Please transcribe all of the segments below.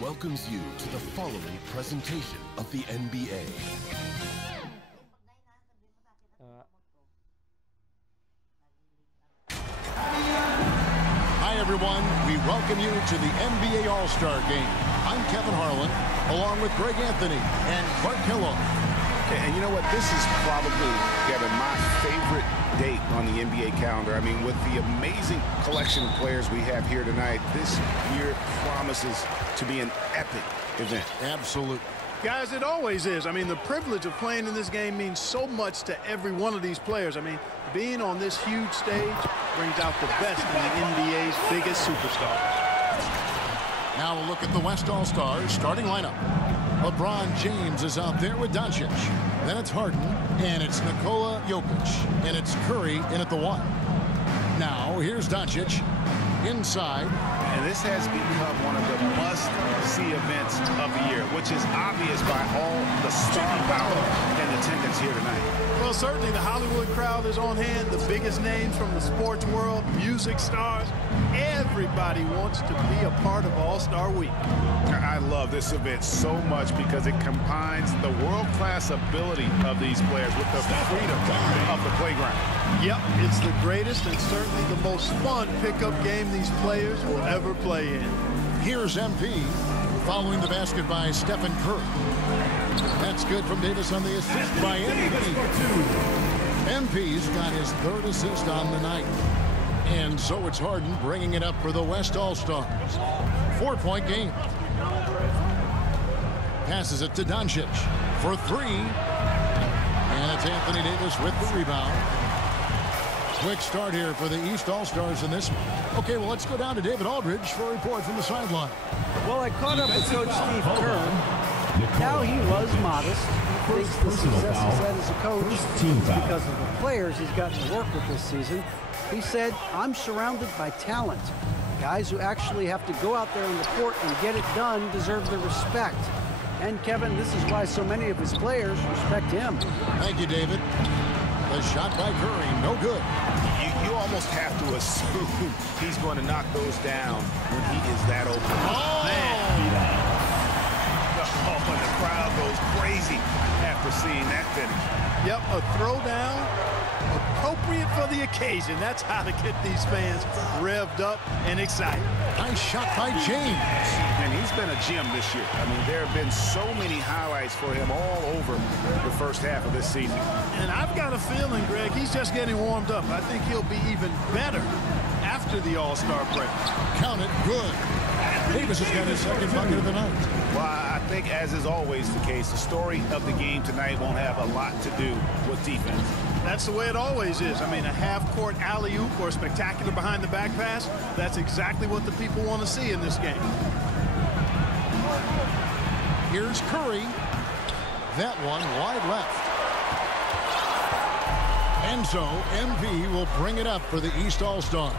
welcomes you to the following presentation of the NBA. Hi everyone, we welcome you to the NBA All-Star Game. I'm Kevin Harlan, along with Greg Anthony and Clark Kellogg. And you know what? This is probably, Kevin, my favorite date on the NBA calendar. I mean, with the amazing collection of players we have here tonight, this year promises to be an epic event. Absolutely. Guys, it always is. I mean, the privilege of playing in this game means so much to every one of these players. I mean, being on this huge stage brings out the best in the NBA's biggest superstars. Now a look at the West All-Stars starting lineup. LeBron James is out there with Doncic. Then it's Harden, and it's Nikola Jokic, and it's Curry in at the 1. Now here's Doncic inside. And this has become one of the must-see events of the year, which is obvious by all the star power and attendance here tonight. Well, certainly the Hollywood crowd is on hand, the biggest names from the sports world, music stars. Everybody wants to be a part of All-Star Week. I love this event so much because it combines the world-class ability of these players with the freedom of the playground. Yep, it's the greatest and certainly the most fun pickup game these players will ever play in. Here's MP following the basket by Stephen Curry. That's good from Davis on the assist by MP. MP's got his 3rd assist on the night. And so it's Harden bringing it up for the West All-Stars. 4-point game. Passes it to Doncic for 3. And it's Anthony Davis with the rebound. Quick start here for the East All-Stars in this one. Okay, well, let's go down to David Aldridge for a report from the sideline. Well, I caught up with Coach Steve Kerr. Now he was modest. He thinks the success he's had as a coach is because of the players he's gotten to work with this season. He said, I'm surrounded by talent. Guys who actually have to go out there on the court and get it done deserve the respect. And, Kevin, this is why so many of his players respect him. Thank you, David. The shot by Curry, no good. You almost have to assume he's going to knock those down when he is that open. Oh, man. Oh, and the crowd goes crazy after seeing that finish. Yep, a throwdown appropriate for the occasion. That's how to get these fans revved up and excited. Nice shot by James. And he's been a gem this year. I mean, there have been so many highlights for him all over the first half of this season. And I've got a feeling, Greg, he's just getting warmed up. I think he'll be even better after the All-Star break. Count it, good. Davis has got his 2nd bucket of the night. Well, I think, as is always the case, the story of the game tonight won't have a lot to do with defense. That's the way it always is. I mean, a half-court alley-oop or a spectacular behind-the-back pass, that's exactly what the people want to see in this game. Here's Curry. That one wide left. And so MP will bring it up for the East All-Stars.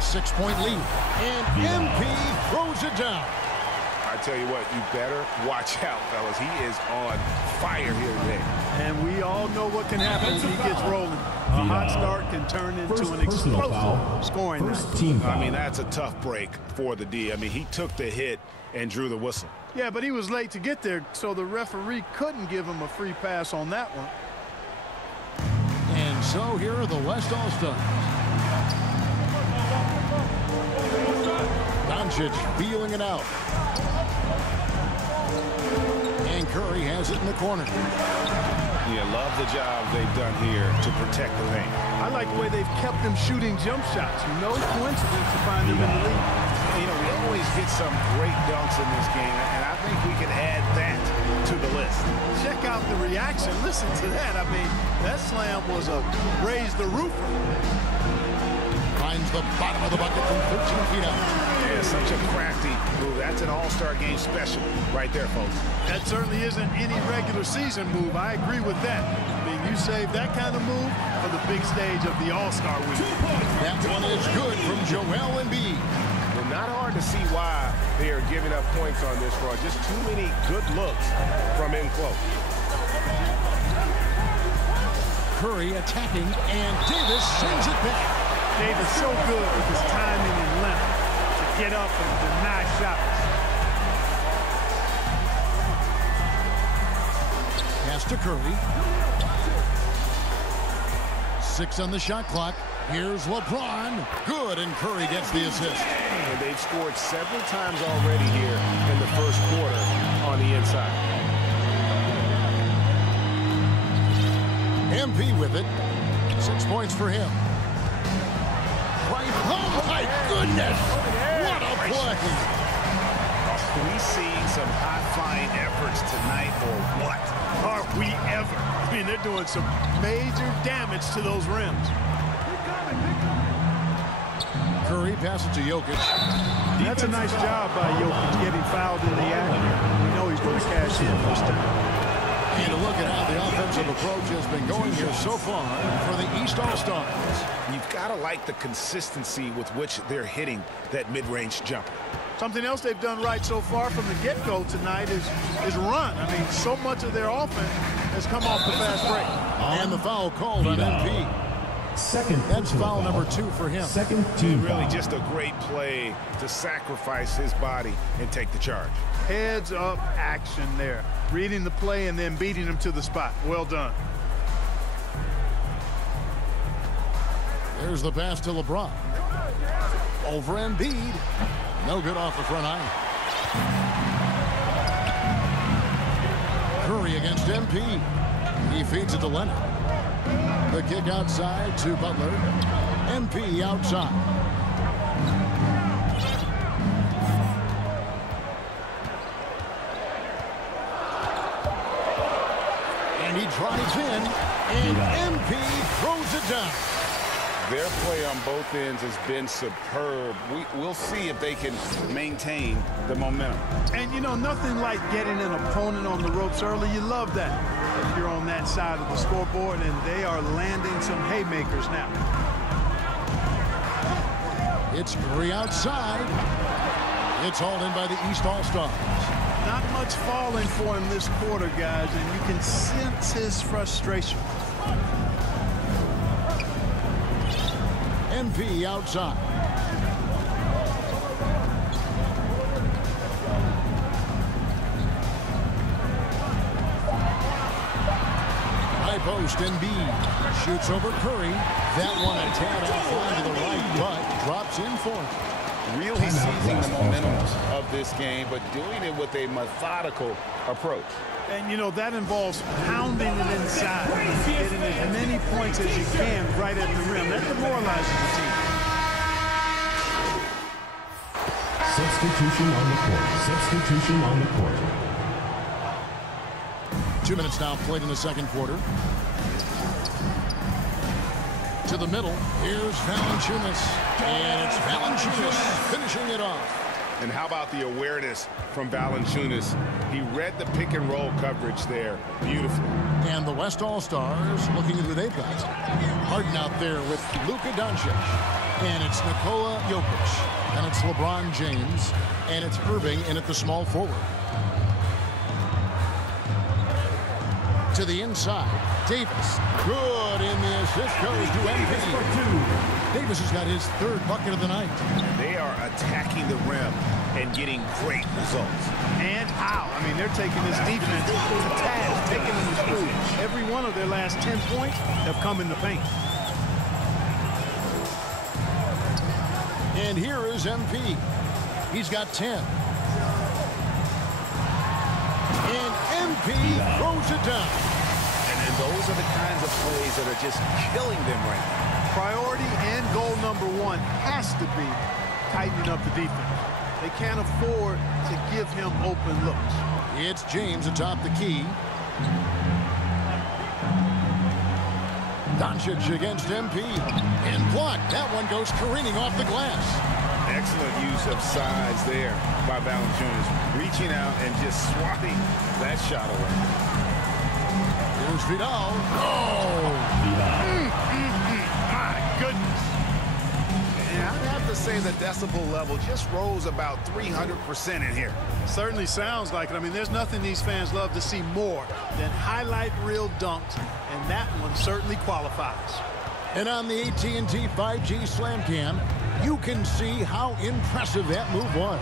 6-point lead. And MP throws it down. I tell you what, you better watch out, fellas. He is on fire here today. And we all know what can happen when he gets rolling. A hot start can turn into an explosive scoring night. I mean, that's a tough break for the D. I mean, he took the hit and drew the whistle. Yeah, but he was late to get there, so the referee couldn't give him a free pass on that one. And so here are the West All-Stars. Doncic feeling it out. And Curry has it in the corner. Yeah, love the job they've done here to protect the paint. I like the way they've kept them shooting jump shots. No coincidence to find them in the lead. You know, we always get some great dunks in this game, and I think we can add that to the list. Check out the reaction. Listen to that. I mean, that slam was a raise the roofer. Finds the bottom of the bucket from 13 feet out. Yeah, such a crafty move. That's an All-Star game special right there, folks. That certainly isn't any regular season move. I agree with that. I mean, you save that kind of move for the big stage of the All-Star week. That one is good from Joel Embiid. Well, not hard to see why they are giving up points on this run. Just too many good looks from in close. Curry attacking, and Davis sends it back. Davis so good with his timing and length to get up and deny shots. pass to Curry. 6 on the shot clock. Here's LeBron. Good, and Curry gets the assist. And they've scored several times already here in the first quarter on the inside. MP with it. 6 points for him. Right. Oh, my goodness. What a play. Are we seeing some high-flying efforts tonight, or what? Are we ever? I mean, they're doing some major damage to those rims. Curry passes to Jokic. That's a nice job by Jokic getting fouled in the act. We know he's going to cash in this time. And a look at how the offensive approach has been going here so far for the East All-Stars. You've got to like the consistency with which they're hitting that mid-range jumper. Something else they've done right so far from the get-go tonight is run. I mean, so much of their offense has come off the fast break. And the foul called on MP. That's foul number 2 for him. Second team really just a great play to sacrifice his body and take the charge. Heads up action there. Reading the play and then beating him to the spot. Well done. There's the pass to LeBron. Over Embiid. No good off the front iron. Curry against MP. He feeds it to Leonard. The kick outside to Butler. MP outside. And he drives in, and MP throws it down. Their play on both ends has been superb. We'll see if they can maintain the momentum. And, you know, nothing like getting an opponent on the ropes early. You love that if you're on that side of the scoreboard, and they are landing some haymakers now. It's Curry outside. It's hauled in by the East All-Stars. Not much falling for him this quarter, guys, and you can sense his frustration. MP outside. High post, Embiid shoots over Curry. That one a tad offline to the right, but drops in for it. Really seizing the momentum of this game, but doing it with a methodical approach. And, you know, that involves pounding it inside, getting as many points as you can right at the rim. That demoralizes the team. Substitution on the court. Substitution on the court. 2 minutes now played in the second quarter. To the middle, here's Valanciunas. And it's Valanciunas finishing it off. And how about the awareness from Valanciunas? He read the pick and roll coverage there beautifully. And the West All-Stars looking at who they've got. Harden out there with Luka Doncic. And it's Nikola Jokic. And it's LeBron James. And it's Irving in at the small forward. To the inside, Davis. Good, and the assist goes to MP. Davis has got his 3rd bucket of the night. They are attacking the rim and getting great results. And how? I mean, they're taking this defense to task, taking them to school. Every one of their last 10 points have come in the paint. And here is MP. He's got 10. And MP throws it down. And those are the kinds of plays that are just killing them right now. Priority and goal number 1 has to be tightening up the defense. They can't afford to give him open looks. It's James atop the key. Doncic against MP. And blocked. That one goes careening off the glass. Excellent use of size there by Valanciunas, reaching out and just swatting that shot away. Here's Vidal. Oh! My goodness. And I'd have to say the decibel level just rose about 300% in here. Certainly sounds like it. I mean, there's nothing these fans love to see more than highlight reel dunks, and that one certainly qualifies. And on the AT&T 5G Slam Cam, you can see how impressive that move was.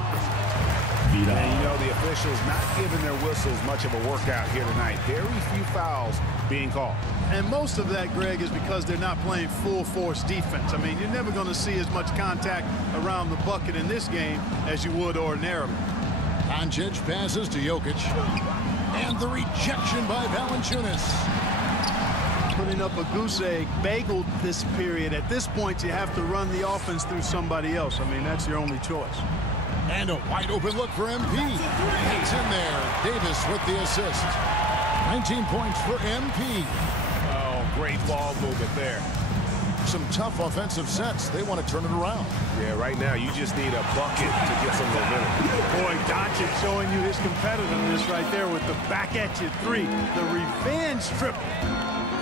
And you know, the officials not giving their whistles much of a workout here tonight. Very few fouls being called. And most of that, Greg, is because they're not playing full force defense. I mean, you're never going to see as much contact around the bucket in this game as you would ordinarily. Doncic passes to Jokic. And the rejection by Valanciunas. Putting up a goose egg, bageled this period. At this point, you have to run the offense through somebody else. I mean, that's your only choice. And a wide open look for MP. It's in there. Davis with the assist. 19 points for MP. Oh, great ball movement there. Some tough offensive sets. They want to turn it around. Yeah, right now you just need a bucket to get some momentum. Boy, Doncic showing you his competitiveness right there with the back at you three. The revenge triple.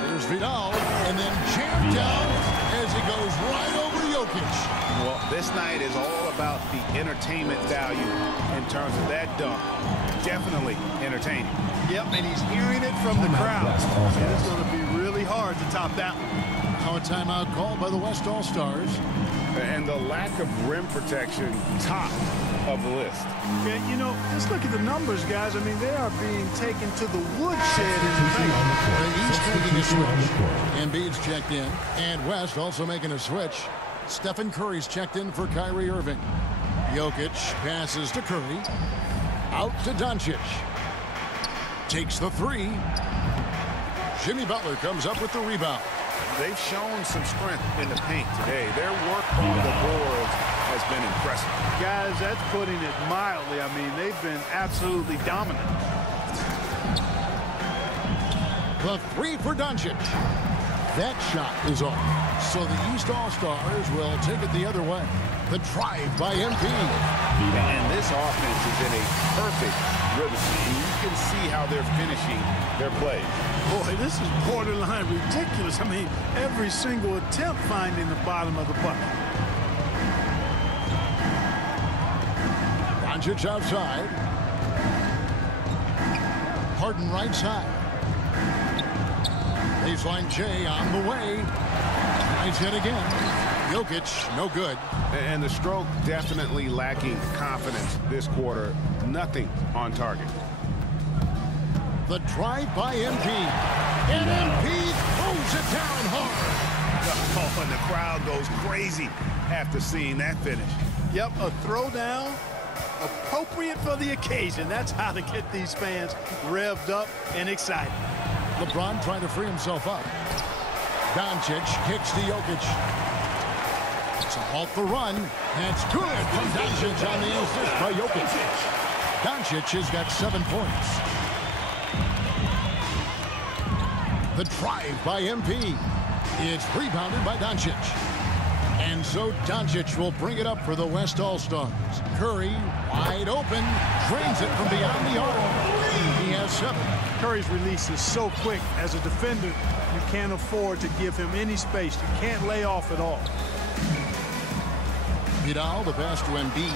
Here's Vidal, and then jammed down as he goes right over Jokic. Well, this night is all about the entertainment value in terms of that dunk. Definitely entertaining. Yep, and he's hearing it from the crowd. And it's going to be really hard to top that one. Now a timeout called by the West All-Stars. And the lack of rim protection, top of the list. Yeah, you know, just look at the numbers, guys. I mean, they are being taken to the woodshed in the paint. The East making a switch. Embiid's checked in. And West also making a switch. Stephen Curry's checked in for Kyrie Irving. Jokic passes to Curry. Out to Doncic. Takes the three. Jimmy Butler comes up with the rebound. They've shown some strength in the paint today. Their work on the boards has been impressive. Guys, that's putting it mildly. I mean, they've been absolutely dominant. The three for Doncic. That shot is off. So the East All-Stars will take it the other way. The drive by MP. And this offense is in a perfect rhythm. You can see how they're finishing their play. Boy, this is borderline ridiculous. I mean, every single attempt finding the bottom of the bucket. Doncic outside. Harden right side. Baseline J on the way. Nice hit again. Jokic, no good. And the stroke definitely lacking confidence this quarter. Nothing on target. The drive by MP. And MP throws it down hard. Oh, and the crowd goes crazy after seeing that finish. Yep, a throwdown appropriate for the occasion. That's how to get these fans revved up and excited. LeBron trying to free himself up. Doncic kicks to Jokic. To halt the run. That's good from Doncic on the assist by Jokic. Doncic has got 7 points. The drive by MP. It's rebounded by Doncic. And so Doncic will bring it up for the West All-Stars. Curry wide open. Drains it from beyond the arc. He has 7. Curry's release is so quick. As a defender, you can't afford to give him any space. You can't lay off at all. Vidal, the pass to Embiid.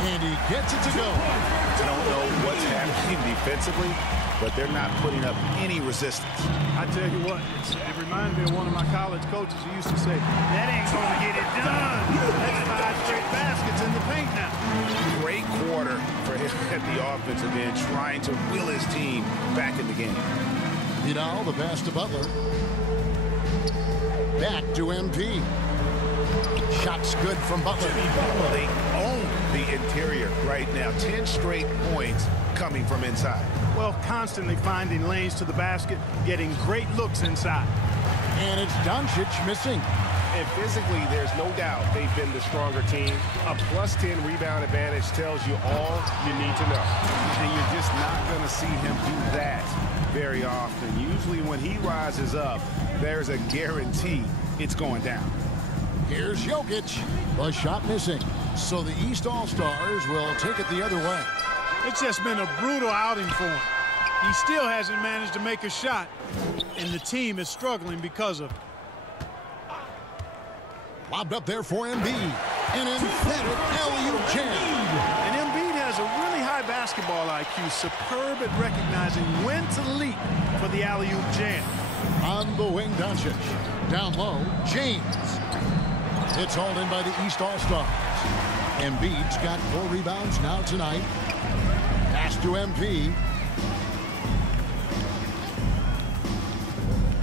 And he gets it to go. I don't know what's happening defensively, but they're not putting up any resistance. I tell you what, it reminds me of one of my college coaches who used to say, that ain't going to get it done. That's 5 straight baskets in the paint now. Great quarter for him at the offensive end, trying to will his team back in the game. Vidal, the pass to Butler. Back to MP. Shots good from Butler. They own the interior right now. 10 straight points coming from inside. Well, constantly finding lanes to the basket, getting great looks inside. And it's Doncic missing. And physically, there's no doubt they've been the stronger team. A +10 rebound advantage tells you all you need to know. And you're just not going to see him do that very often. Usually when he rises up, there's a guarantee it's going down. Here's Jokic. The shot missing. So the East All-Stars will take it the other way. It's just been a brutal outing for him. He still hasn't managed to make a shot, and the team is struggling because of it. Lobbed up there for Embiid. An emphatic alley-oop jam. And Embiid has a really high basketball IQ, superb at recognizing when to leap for the alley-oop jam. On the wing, Doncic. Down low, James. It's hauled in by the East All-Stars. Embiid's got 4 rebounds now tonight. Pass to MP.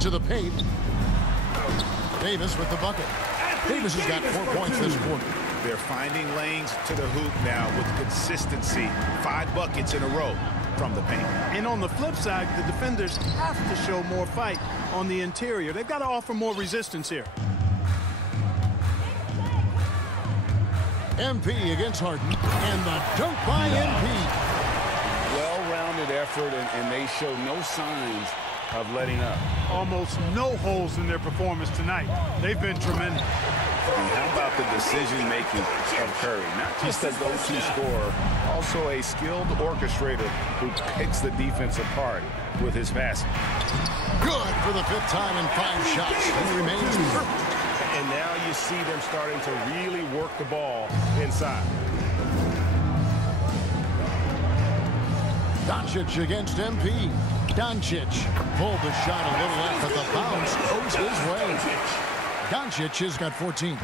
To the paint. Davis with the bucket. Davis has got 4 points this quarter. They're finding lanes to the hoop now with consistency. 5 buckets in a row from the paint. And on the flip side, the defenders have to show more fight on the interior. They've got to offer more resistance here. MP against Harden. And the dunk by MP. Well-rounded effort, and they show no signs of letting up. Almost no holes in their performance tonight. They've been tremendous. And how about the decision-making of Curry? Not just a go-to scorer, also a skilled orchestrator who picks the defense apart with his passing. Good for the 5th time in 5 shots. He remains perfect. And now you see them starting to really work the ball inside. Doncic against MP. Doncic pulled the shot a little off, but the bounce goes his way. Doncic has got 14.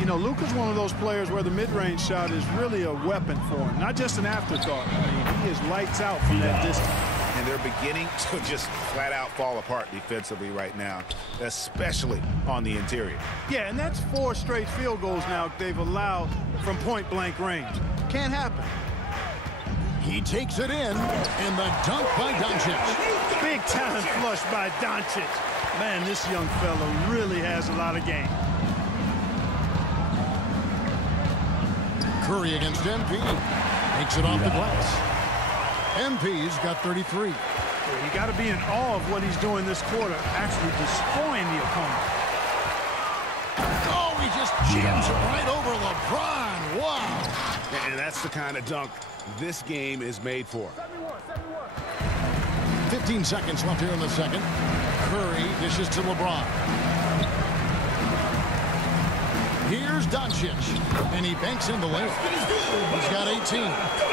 You know, Luka's one of those players where the mid-range shot is really a weapon for him, not just an afterthought. I mean, he is lights out from that distance. And they're beginning to just flat-out fall apart defensively right now, especially on the interior. Yeah, and that's 4 straight field goals now they've allowed from point-blank range. Can't happen. He takes it in, and the dunk by Doncic. Big talent flush by Doncic. Man, this young fella really has a lot of game. Curry against MP. Makes it off the glass. MP's got 33. You got to be in awe of what he's doing this quarter, actually destroying the opponent. Oh, he just jams it right over LeBron. Wow. And that's the kind of dunk this game is made for. 15 seconds left here in the second. Curry dishes to LeBron. Here's Doncic, and he banks in the layup. He's got 18.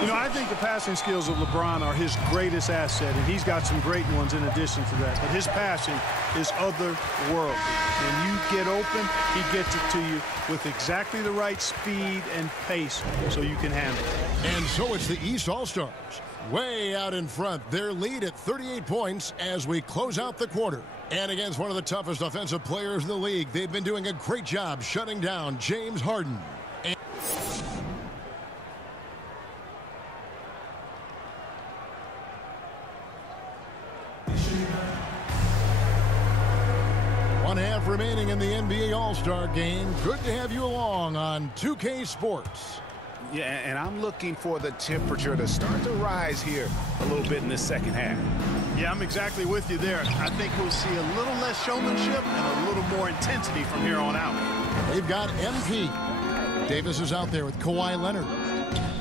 You know, I think the passing skills of LeBron are his greatest asset, and he's got some great ones in addition to that. But his passing is otherworldly. When you get open, he gets it to you with exactly the right speed and pace so you can handle it. And so it's the East All-Stars. Way out in front, their lead at 38 points as we close out the quarter. And against one of the toughest offensive players in the league, they've been doing a great job shutting down James Harden. One half remaining in the NBA All-Star game. Good to have you along on 2K Sports. Yeah, and I'm looking for the temperature to start to rise here a little bit in this second half. Yeah, I'm exactly with you there. I think we'll see a little less showmanship and a little more intensity from here on out. They've got MP. Davis is out there with Kawhi Leonard.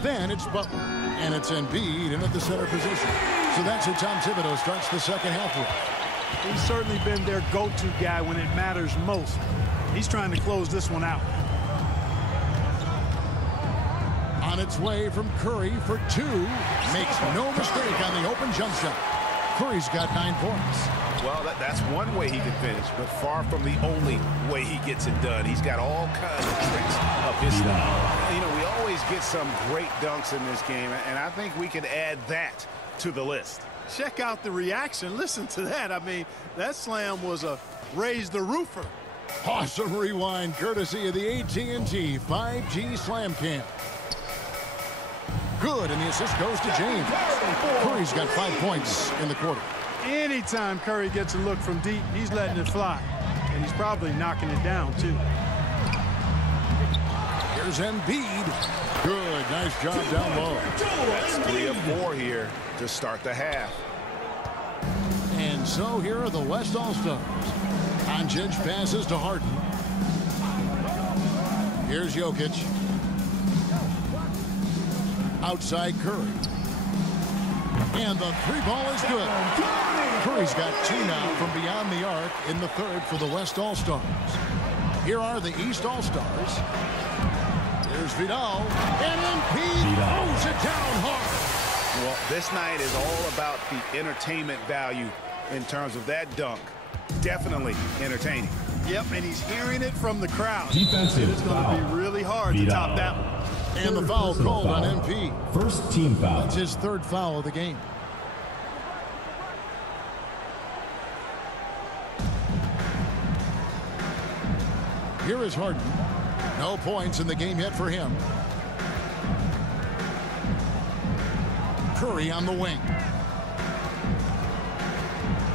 Then it's Butler, and it's Embiid in at the center position. So that's who Tom Thibodeau starts the second half with. He's certainly been their go-to guy when it matters most. He's trying to close this one out. On its way from Curry for 2. Makes no mistake on the open jump shot. Curry's got 9 points. Well, that's one way he can finish, but far from the only way he gets it done. He's got all kinds of tricks up his sleeve. You know, we always get some great dunks in this game, and I think we can add that to the list. Check out the reaction. Listen to that. I mean, that slam was a raise the roofer. Awesome rewind courtesy of the AT&T 5G Slam Cam. Good, and the assist goes to James. Curry's got 5 points in the quarter. Anytime Curry gets a look from deep, he's letting it fly. And he's probably knocking it down, too. Here's Embiid. Good, nice job down low. That's 3 of 4 here to start the half. And so here are the West All-Stars. Doncic passes to Harden. Here's Jokic. Outside Curry. And the 3 ball is good. Curry's got 2 now from beyond the arc in the third for the West All-Stars. Here are the East All-Stars. Here's Vidal. And Embiid throws it down hard. Well, this night is all about the entertainment value in terms of that dunk. Definitely entertaining. Yep, and he's hearing it from the crowd. Defensive It's going to be really hard to top that one. And the foul called on MP. First team foul. That's his third foul of the game. Here is Harden. No points in the game yet for him. Curry on the wing.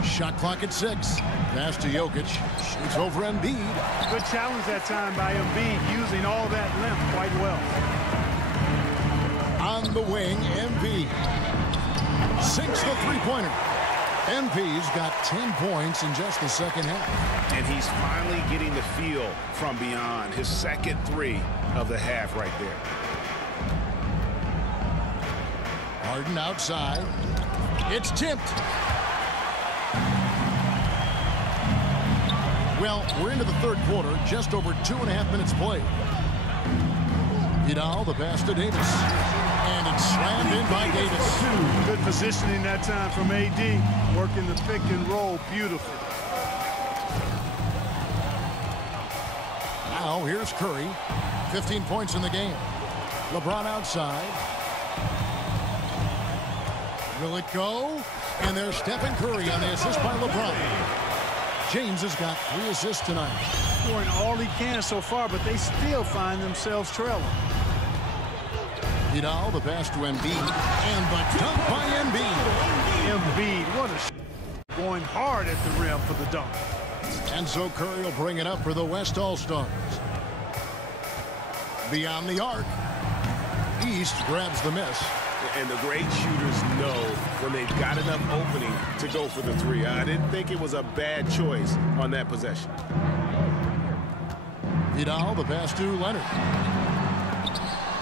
Shot clock at 6. Pass to Jokic. Shoots over Embiid. Good challenge that time by Embiid, using all that length quite well. On the wing, Embiid sinks the three-pointer. MP's got 10 points in just the second half. And he's finally getting the feel from beyond. His second three of the half right there. Harden outside. It's tipped. Well, we're into the third quarter. Just over 2.5 minutes played. Vidal, the pass to Davis. And it's slammed in by Davis. Good positioning that time from AD. Working the pick and roll beautifully. Now here's Curry. 15 points in the game. LeBron outside. Will it go? And there's Stephen Curry on the assist by LeBron. James has got 3 assists tonight. Scoring all he can so far, but they still find themselves trailing. Vidal, the pass to Embiid, and the dunk by Embiid. Embiid, what a going hard at the rim for the dunk. And so Curry will bring it up for the West All-Stars. Beyond the arc. East grabs the miss. And the great shooters know when they've got enough opening to go for the three. I didn't think it was a bad choice on that possession. Vidal, the pass to Leonard.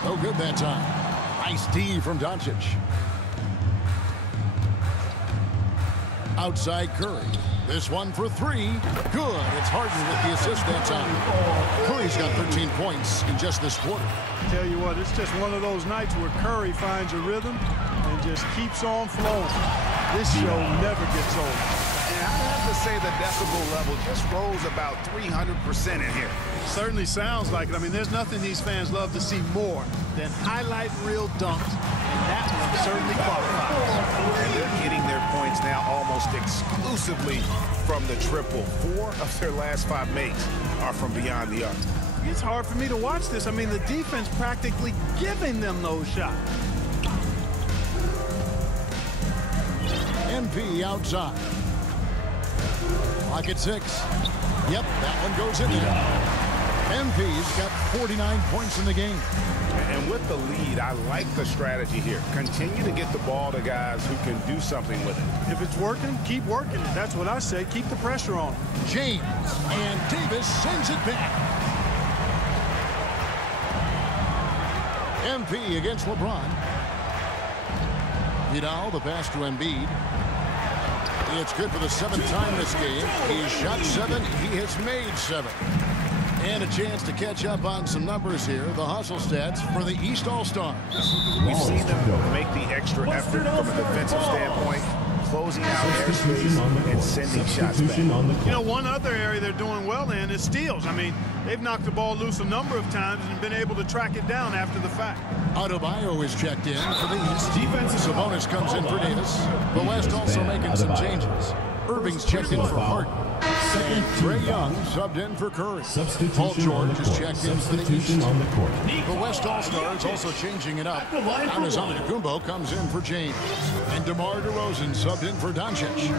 No good that time. Nice D from Doncic. Outside Curry. This one for 3. Good. It's Harden with the assist that time. Curry's got 13 points in just this quarter. Tell you what, it's just one of those nights where Curry finds a rhythm and just keeps on flowing. This show never gets old. And I have to say the decibel level just rose about 300% in here. Certainly sounds like it. I mean, there's nothing these fans love to see more than highlight reel dunks, and that one certainly qualifies. And they're getting their points now almost exclusively from the triple. 4 of their last 5 makes are from beyond the arc. It's hard for me to watch this. I mean, the defense practically giving them those shots. MP outside. Clock at 6. Yep, that one goes in there. MP's got 49 points in the game. And with the lead, I like the strategy here. Continue to get the ball to guys who can do something with it. If it's working, keep working it. That's what I say. Keep the pressure on. James, and Davis sends it back. MP against LeBron. Vidal, the pass to Embiid. It's good for the 7th time this game. He's shot 7. He has made 7. And a chance to catch up on some numbers here. The hustle stats for the East All-Stars. We've seen them make the extra effort from a defensive standpoint, closing out airspace and sending shots back. You know, one other area they're doing well in is steals. I mean, they've knocked the ball loose a number of times and been able to track it down after the fact. Adebayo is checked in for the East. Sabonis comes in for Davis. The West also making some changes. Irving's checked in for Harden. And Trae Young subbed in for Curry. Paul George is checked in for the East. The West All-Stars also changing it up. Giannis Antetokounmpo comes in for James. And DeMar DeRozan subbed in for Doncic.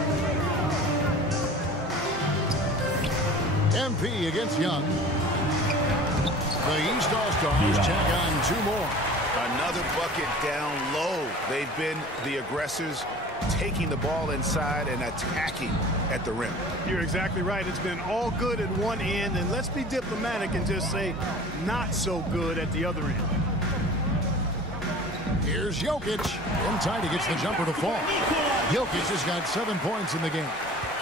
MP against Young. The East All-Stars check on 2 more. Another bucket down low. They've been the aggressors, taking the ball inside and attacking at the rim. You're exactly right. It's been all good at one end, and let's be diplomatic and just say not so good at the other end. Here's Jokic. In time, he gets the jumper to fall. Jokic has got 7 points in the game.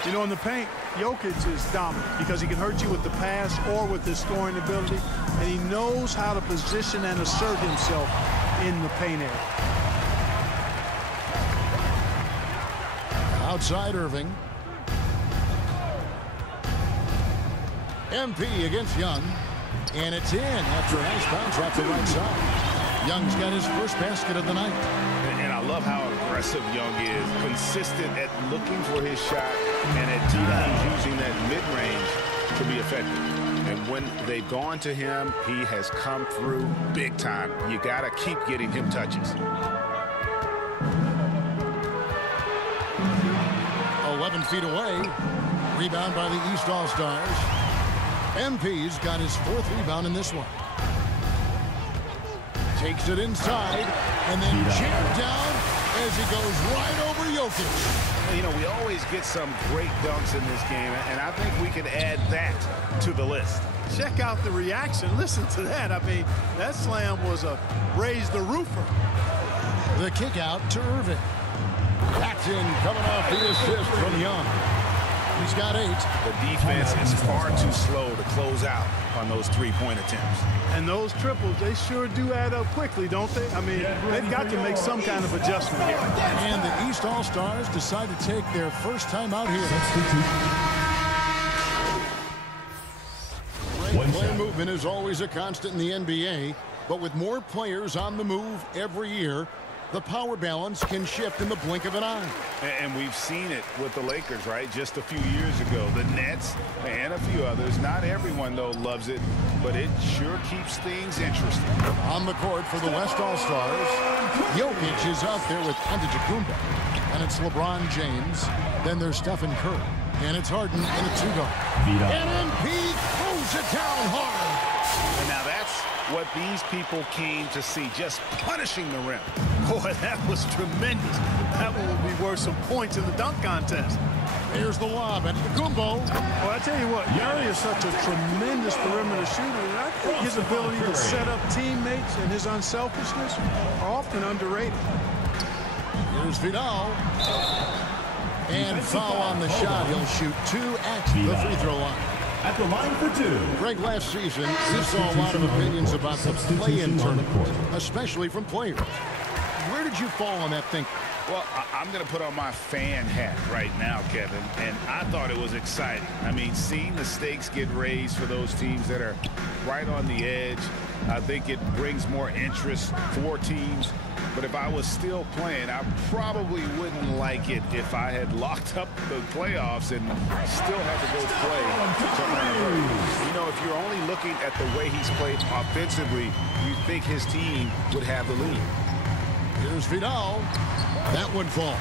You know, in the paint, Jokic is dominant because he can hurt you with the pass or with his scoring ability, and he knows how to position and assert himself in the paint area. Outside Irving. MP against Young. And it's in after a nice bounce off the right side. Young's got his first basket of the night. And I love how aggressive Young is. Consistent at looking for his shot and at times using that mid-range to be effective. And when they've gone to him, he has come through big time. You got to keep getting him touches. 11 feet away. Rebound by the East All-Stars. MP's got his 4th rebound in this one. Takes it inside and then jammed down as he goes right over Jokic. Well, you know, we always get some great dunks in this game, and I think we can add that to the list. Check out the reaction. Listen to that. I mean, that slam was a raise the roofer. The kick out to Irving. That's in, coming off the assist from Young. He's got 8. The defense is far too slow to close out on those three-point attempts. And those triples, they sure do add up quickly, don't they? I mean, they've got to make some kind of adjustment here. And the East All-Stars decide to take their first time out here. Great player movement is always a constant in the NBA, but with more players on the move every year, the power balance can shift in the blink of an eye. And we've seen it with the Lakers, right? Just a few years ago. The Nets and a few others. Not everyone, though, loves it, but it sure keeps things interesting. On the court for the West All-Stars, Jokic is out there with Antetokounmpo. And it's LeBron James. Then there's Stephen Curry. And it's Harden in a 2-guard. And MP throws it down hard. And now that's what these people came to see, just punishing the rim. Boy, that was tremendous. That one will be worth some points in the dunk contest. Here's the lob, and Kumbo. Well, I tell you what, Curry is such a tremendous perimeter shooter, and I think his ability to set up teammates and his unselfishness are often underrated. Here's Vidal. And foul on the shot. He'll shoot 2 at the free throw line. At the line for 2. Greg, last season, we saw a lot of opinions about the play-in tournament, especially from players. Where did you fall on that thinking? Well, I'm going to put on my fan hat right now, Kevin, and I thought it was exciting. I mean, seeing the stakes get raised for those teams that are right on the edge, I think it brings more interest for teams. But if I was still playing, I probably wouldn't like it if I had locked up the playoffs and still had to go play. You know, if you're only looking at the way he's played offensively, you think his team would have the lead. Here's Vidal. That one falls.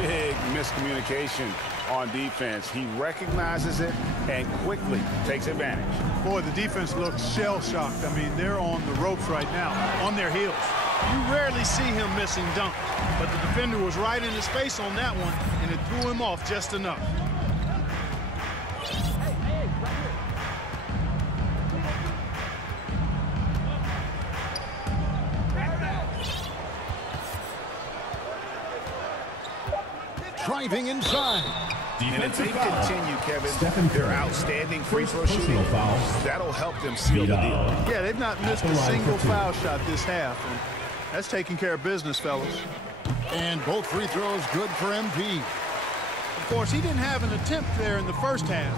Big miscommunication on defense. He recognizes it and quickly takes advantage. Boy, the defense looks shell-shocked. I mean, they're on the ropes right now, on their heels. You rarely see him missing dunk, but the defender was right in his face on that one, and it threw him off just enough. Driving inside. And if they continue, Kevin, their outstanding free throw shooting, that'll help them seal the deal. Yeah, they've not missed a single foul shot this half, and that's taking care of business, fellas. And both free throws good for MP. Of course, he didn't have an attempt there in the first half.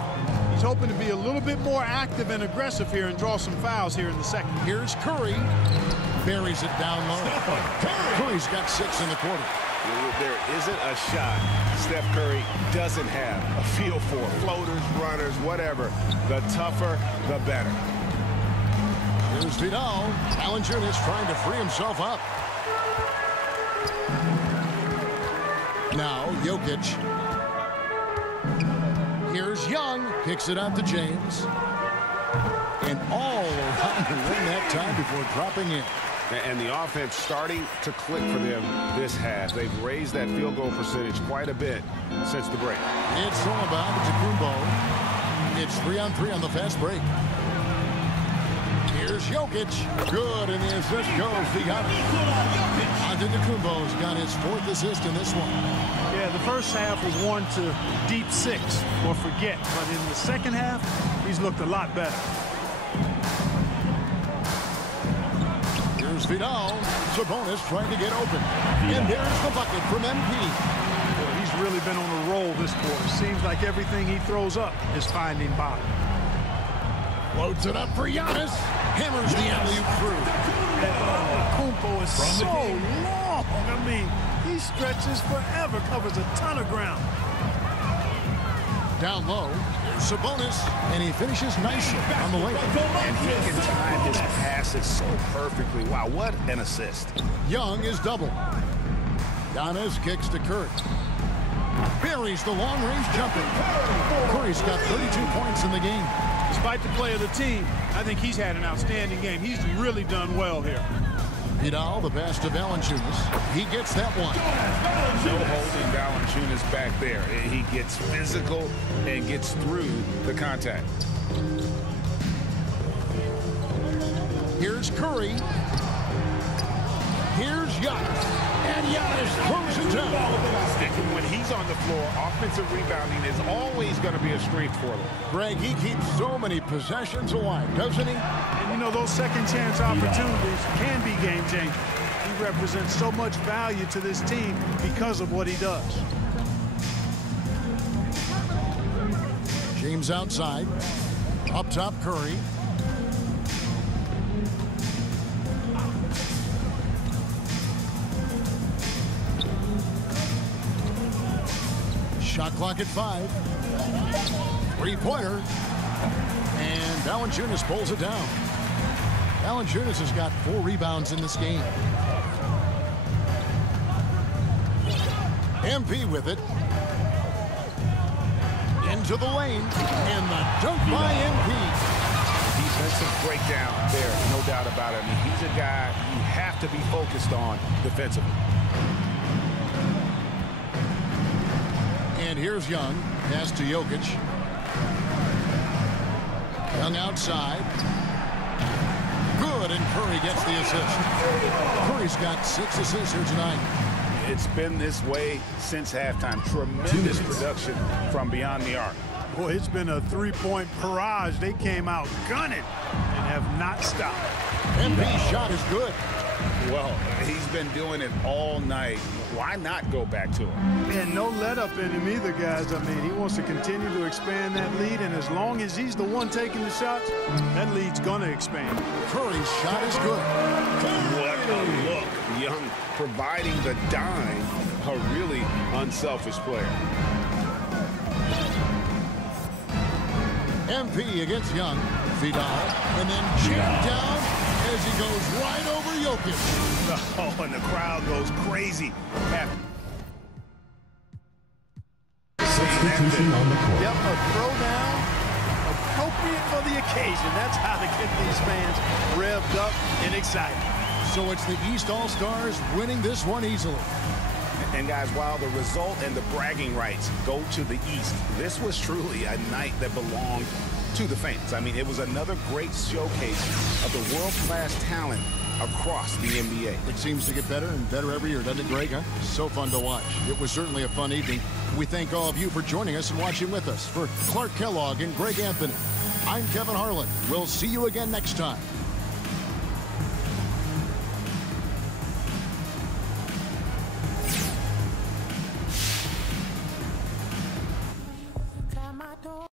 He's hoping to be a little bit more active and aggressive here and draw some fouls here in the second. Here's Curry. Buries it down low. Curry's got 6 in the quarter. There isn't a shot Steph Curry doesn't have a feel for. Floaters, runners, whatever. The tougher, the better. Here's Vidal. Valanciunas trying to free himself up. Now Jokic. Here's Young. Kicks it out to James. And all around the rim that time before dropping in. And the offense starting to click for them this half. They've raised that field goal percentage quite a bit since the break. It's all about Antetokounmpo. It's 3-on-3 on the fast break. Here's Jokic. Good, and the assist goes to Antetokounmpo's got his 4th assist in this one. Yeah, the first half was 1 to deep 6 or forget. But in the second half, he's looked a lot better. Here's Vidal. Sabonis trying to get open. And there's the bucket from MP. Boy, he's really been on a roll this quarter. Seems like everything he throws up is finding bottom. Floats it up for Giannis. Hammers the alley-oop through. Kumpo is so long. I mean, he stretches forever, covers a ton of ground. Down low, here's Sabonis, and he finishes nicely on the layup. And he can time his passes so perfectly. Wow, what an assist. Young is double. Giannis kicks to Curry. Buries the long-range jumper. Curry's got 32 points in the game. Despite the play of the team, I think he's had an outstanding game. He's really done well here. Vidal, the pass to Valanciunas. He gets that one. No holding Valanciunas back there. He gets physical and gets through the contact. Here's Curry. Here's Giannis. And Giannis throws it down. When he's on the floor, offensive rebounding is always going to be a strength for them. Greg, he keeps so many possessions alive, doesn't he? And you know, those second chance opportunities can be game changing. He represents so much value to this team because of what he does. James outside. Up top, Curry. Shot clock at 5. Three-pointer. And Valanciunas pulls it down. Valanciunas has got 4 rebounds in this game. MP with it. Into the lane. And the dunk by MP. Defensive breakdown there, no doubt about it. I mean, he's a guy you have to be focused on defensively. And here's Young. Pass to Jokic. Young outside. Good, and Curry gets the assist. Curry's got 6 assists here tonight. It's been this way since halftime. Tremendous production from beyond the arc. Boy, it's been a three-point barrage. They came out gunning and have not stopped. MP's shot is good. Well, he's been doing it all night. Why not go back to him? And no let up in him either, guys. I mean, he wants to continue to expand that lead, and as long as he's the one taking the shots, that lead's going to expand. Curry's shot is good. What a look. Young providing the dime. A really unselfish player. MP against Young. Vidal. And then jammed down as he goes right over Jokic. Oh, and the crowd goes crazy. Substitution on the court. Yep, a throwdown appropriate for the occasion. That's how to get these fans revved up and excited. So it's the East All-Stars winning this one easily. And guys, while the result and the bragging rights go to the East, this was truly a night that belonged to the fans. I mean, it was another great showcase of the world-class talent across the NBA. It seems to get better and better every year, doesn't it, Greg? Huh? So fun to watch. It was certainly a fun evening. We thank all of you for joining us and watching with us. For Clark Kellogg and Greg Anthony, I'm Kevin Harlan. We'll see you again next time.